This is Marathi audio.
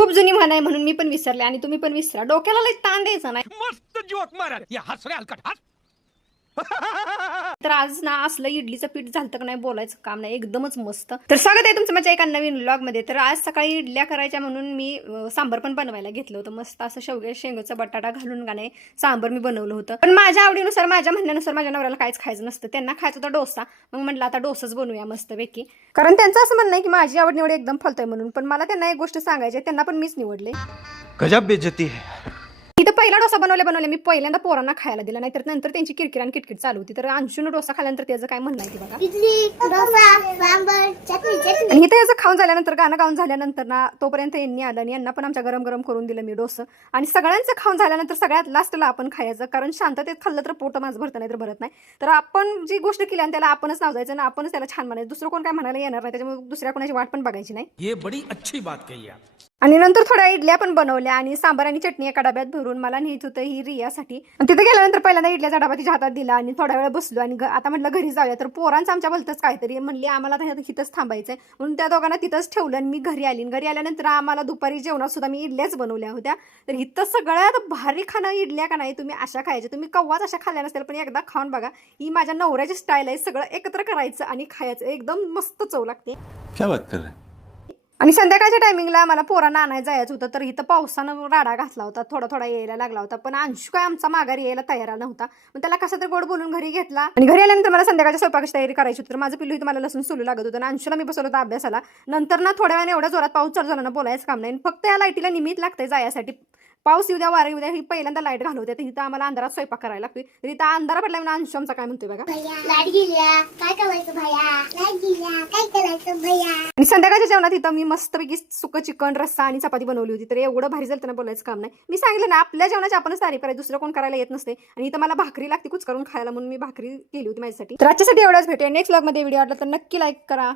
खूप जुनी म्हण आहे म्हणून मी पण विसरले आणि तुम्ही पण विसरा. डोक्याला लई ताण द्यायचा नाही. मस्त जोक मारा या हस रे हलकट हस. तर आज ना असलं इडलीचं पीठ झालं का नाही बोलायचं काम नाही, एकदमच मस्त. तर स्वागत आहे तुमचं माझ्या एका नवीन व्लॉग मध्ये. तर आज सकाळी इडल्या करायच्या म्हणून मी सांबर पण बनवायला घेतलं होतं. मस्त असं शेवगे शेंगाचा बटाटा घालून का नाही सांबर मी बनवलं होतं. पण माझ्या आवडीनुसार माझ्या म्हणण्यानुसार माझ्या नवऱ्याला काहीच खायचं नसतं, त्यांना खायचं होतं डोसा. मग म्हटलं आता डोसाच बनवूया मस्त पैकी, कारण त्यांचं असं म्हणणं आहे की माझी आवड निवड एकदम फलतोय म्हणून. पण मला त्यांना एक गोष्ट सांगायची आहे, त्यांना पण मीच निवडले. गजब बेइज्जती है. इथं पहिला डोसा बनवले मी पहिल्यांदा पोरांना खायला दिला, नाहीतर नंतर त्यांची किरकिर आणि किटकिट चालू होती. तर अंशून डोसा खाल्यानंतर त्याचं काय म्हणणं आहे ते बघा. आणि इथं याचं खाऊन झाल्यानंतर गाणं गाऊन झाल्यानंतर ना तोपर्यंत यांनी आलं आणि यांना पण आमच्या गरम गरम करून दिलं मी डोसं. आणि सगळ्यांचं खाऊन झाल्यानंतर सगळ्यात लास्टला आपण खायचं, कारण शांततेत खाल्लं तर पोट माझं भरतं नाही तर भरत नाही. तर आपण जी गोष्ट केली आणि त्याला आपणच नाव जायचं ना, आपणच त्याला छान म्हणायचं, दुसरं कोण काय म्हणायला येणार नाही. त्याच्यामुळे दुसऱ्या कोणाची वाट पण बघायची नाही. ये बड़ी अच्छी बात कही आप. आणि नंतर थोड्या इडल्या पण बनवल्या आणि सांबार आणि चटणी एका डब्यात भरून मला नेत होतं ही रियासाठी. आणि तिथे गेल्यानंतर पहिल्यांदा इडल्याचा डबा तिच्या हातात दिला आणि थोड्या वेळ बसलो आणि आता म्हटलं घरी जाऊया. तर पोरांचं आमच्या भलतंच काहीतरी म्हणली आम्हाला तिथंच थांबायचंय म्हणून त्या दोघांना तिथंच ठेवलं आणि मी घरी आली. घरी आल्यानंतर आम्हाला दुपारी जेवणात सुद्धा मी इडल्याच बनवल्या होत्या. तर इथं सगळ्यात भारी खाणं इडल्या का नाही, तुम्ही अशा खायच्या, तुम्ही कव्वाच अशा खाल्ल्या नसतील पण एकदा खाऊन बघा. ही माझ्या नवऱ्याची स्टाईल आहे, सगळं एकत्र करायचं आणि खायचं, एकदम मस्त चव लागते. क्या बात कर रहे हैं? आणि संध्याकाळच्या टायमिंगला मला पोरांना आणायला जायचं होतं. तर इथं पावसानं राडा घातला होता, थोडा थोडा यायला लागला होता. पण अंशू काय आमचा माघारी यायला तयार नव्हता. मग त्याला कसं तर गोड बोलून घरी घेतला आणि घरी आल्यानंतर मला संध्याकाळच्या स्वयंपाकाची तयारी करायची होती. तर माझं पिल्लू इथं मला लसूण सोलू लागत होतं आणि अंशूला मी बसवलं होतं अभ्यासाला. नंतर ना थोड्या वेळाने एवढ्या जोरात पाऊस चालू झाला ना, बोलायचं काम नाही. फक्त या लाईटीला निमित्त लागतंय जायसाठी. पाऊस येऊ द्या वारं येऊ द्या, ही पहिल्यांदा लाईट घालवते. तर इथं आम्हाला अंधारात स्वयंपाक करायला लागतोय. तर इथं अंधारा पडला म्हणून अंशू आमचा काय म्हणतोय बघा. लाईट गेल्या काय करायचं भैया, लाईट गेल्या काय करायचं भैया. आणि संध्याकाळच्या जेवणात इथं मी मस्तपैकी सुकं चिकन रस्सा आणि चपाती बनवली होती. तर एवढं भारी झालं त्यांना बोलायचं काम नाही. मी सांगितलं ना आपल्या जेवणाची आपणच तारीफ करायची, दुसरं कोण करायला येत नसते. आणि इथं मला भाकरी लागते कुचकरून खायला म्हणून मी भाकरी केली होती माझ्यासाठी. तर आजच्यासाठी एवढंच भेटूया नेक्स्ट व्लॉगमध्ये. व्हिडिओ आवडला तर नक्की लाईक करा.